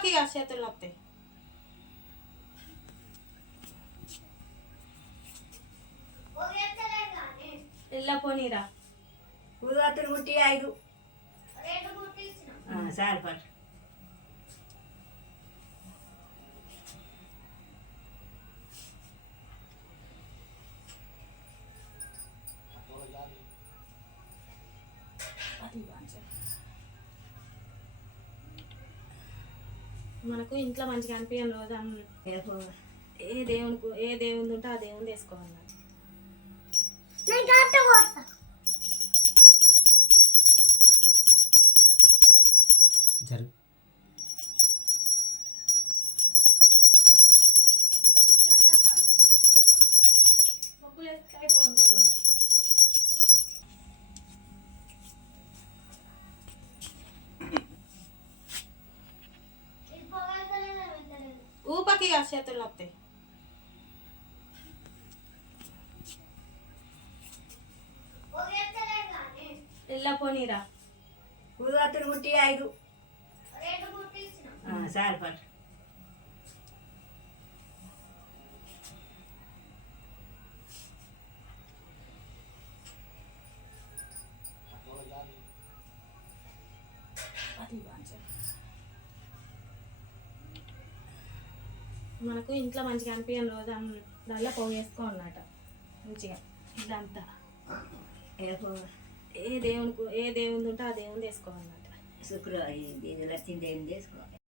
ఊపకి ఇక చేతులు నొప్పాయి ఇళ్ళ పోనీరా కూతురు కుట్టి ఐదు సార్ పట్టు మనకు ఇంట్లో మంచిగా అనిపించని రోజు ఏ- దేవునికి ఏ దేవుని ఉంటే ఆ దేవుని వేసుకోవాలి జరుగు. ఊపకి ఇక చేతులు నొప్పాయి ఇళ్ళ పోనీరా కూతురు కుట్టి ఐదు సార్ పట్టు మనకు ఇంట్లో మంచిగా అనిపించిన రోజు దానిలో పోగు వేసుకో అన్నమాట. మంచిగా. ఇదంతా. ఏ- ఏ దేవునికి ఏ దేవుని ఉంటే ఆ దేవుని వేసుకోవాలన్నమాట శుక్రవారం దీని లక్ష్మీదేవిని చేసుకోవాలి